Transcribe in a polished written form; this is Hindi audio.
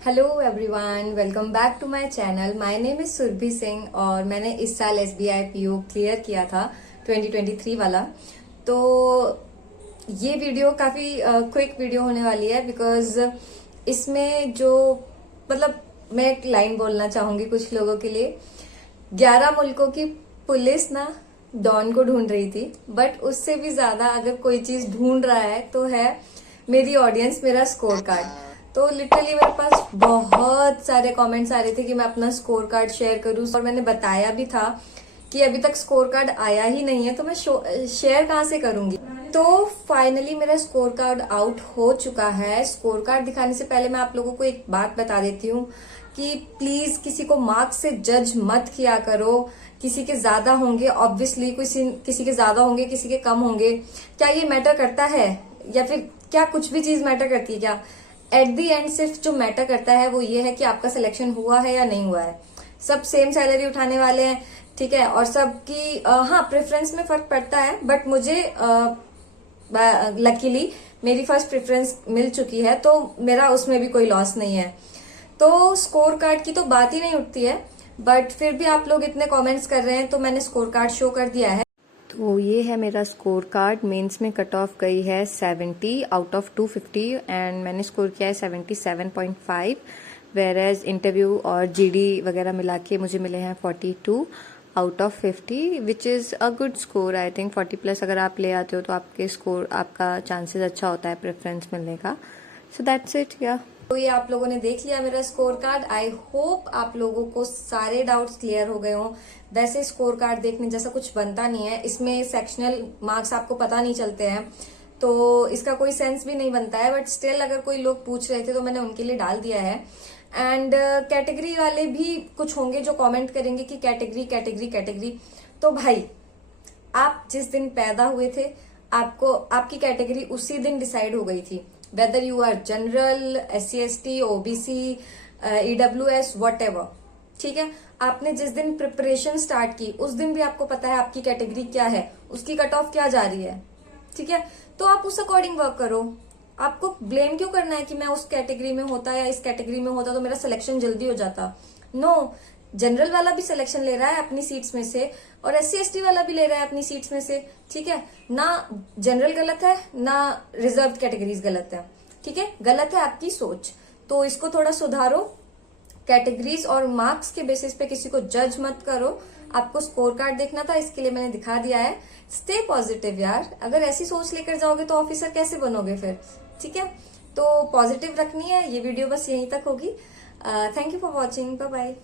Hello everyone, welcome back to my channel. My name is Surabhi Singh और मैंने इस साल SBI PO क्लियर किया था 2023 वाला। तो ये वीडियो काफी क्विक वीडियो होने वाली है बिकॉज इसमें जो मतलब मैं एक लाइन बोलना चाहूंगी कुछ लोगों के लिए। 11 मुल्कों की पुलिस ना डॉन को ढूंढ रही थी, बट उससे भी ज्यादा अगर कोई चीज ढूंढ रहा है तो है मेरी ऑडियंस, मेरा स्कोर कार्ड। तो लिटरली मेरे पास बहुत सारे कमेंट्स आ रहे थे कि मैं अपना स्कोर कार्ड शेयर करूं, और मैंने बताया भी था कि अभी तक स्कोर कार्ड आया ही नहीं है तो मैं शेयर कहां से करूंगी। तो फाइनली मेरा स्कोर कार्ड आउट हो चुका है। स्कोर कार्ड दिखाने से पहले मैं आप लोगों को एक बात बता देती हूँ कि प्लीज किसी को मार्क्स से जज मत किया करो। किसी के ज्यादा होंगे ऑब्वियसली, किसी के ज्यादा होंगे, किसी के कम होंगे। क्या ये मैटर करता है या फिर क्या कुछ भी चीज मैटर करती है? क्या एट दी एंड सिर्फ जो मैटर करता है वो ये है कि आपका सिलेक्शन हुआ है या नहीं हुआ है। सब सेम सैलरी उठाने वाले हैं, ठीक है, और सबकी हाँ प्रेफरेंस में फर्क पड़ता है, बट मुझे लकीली मेरी फर्स्ट प्रेफरेंस मिल चुकी है तो मेरा उसमें भी कोई लॉस नहीं है। तो स्कोर कार्ड की तो बात ही नहीं उठती है, बट फिर भी आप लोग इतने कमेंट्स कर रहे हैं तो मैंने स्कोर कार्ड शो कर दिया है। तो ये है मेरा स्कोर कार्ड। मेंस में कट ऑफ गई है 70 आउट ऑफ 250 एंड मैंने स्कोर किया है 77.5, वेयर एज इंटरव्यू और GD वगैरह मिला के मुझे मिले हैं 42 out of 50, which is a good score. I think 40+ अगर आप ले आते हो तो आपका चांसेस अच्छा होता है प्रेफरेंस मिलने का। सो दैट्स इट या। तो ये आप लोगों ने देख लिया मेरा स्कोर कार्ड। आई होप आप लोगों को सारे डाउट्स क्लियर हो गए हों। वैसे स्कोर कार्ड देखने जैसा कुछ बनता नहीं है, इसमें सेक्शनल मार्क्स आपको पता नहीं चलते हैं तो इसका कोई सेंस भी नहीं बनता है, बट स्टिल अगर कोई लोग पूछ रहे थे तो मैंने उनके लिए डाल दिया है। एंड कैटेगरी वाले भी कुछ होंगे जो कमेंट करेंगे कि कैटेगरी कैटेगरी कैटेगरी। तो भाई, आप जिस दिन पैदा हुए थे आपकी कैटेगरी उसी दिन डिसाइड हो गई थी, whether you are general, SC/ST, OBC, EWS, whatever, ठीक है। आपने जिस दिन प्रिपरेशन स्टार्ट की उस दिन भी आपको पता है आपकी कैटेगरी क्या है, उसकी कट ऑफ क्या जा रही है, ठीक है। तो आप उस अकॉर्डिंग वर्क करो। आपको ब्लेम क्यों करना है कि मैं उस कैटेगरी में होता या इस कैटेगरी में होता तो मेरा सिलेक्शन जल्दी हो जाता। नो, जनरल वाला भी सिलेक्शन ले रहा है अपनी सीट्स में से और SC/ST वाला भी ले रहा है अपनी सीट्स में से, ठीक है ना। जनरल गलत है ना रिजर्व कैटेगरीज गलत है, ठीक है। गलत है आपकी सोच, तो इसको थोड़ा सुधारो। कैटेगरीज और मार्क्स के बेसिस पे किसी को जज मत करो। आपको स्कोर कार्ड देखना था, इसके लिए मैंने दिखा दिया है। स्टे पॉजिटिव यार, अगर ऐसी सोच लेकर जाओगे तो ऑफिसर कैसे बनोगे फिर, ठीक है। तो पॉजिटिव रखनी है। ये वीडियो बस यहीं तक होगी। Thank you for watching, bye bye.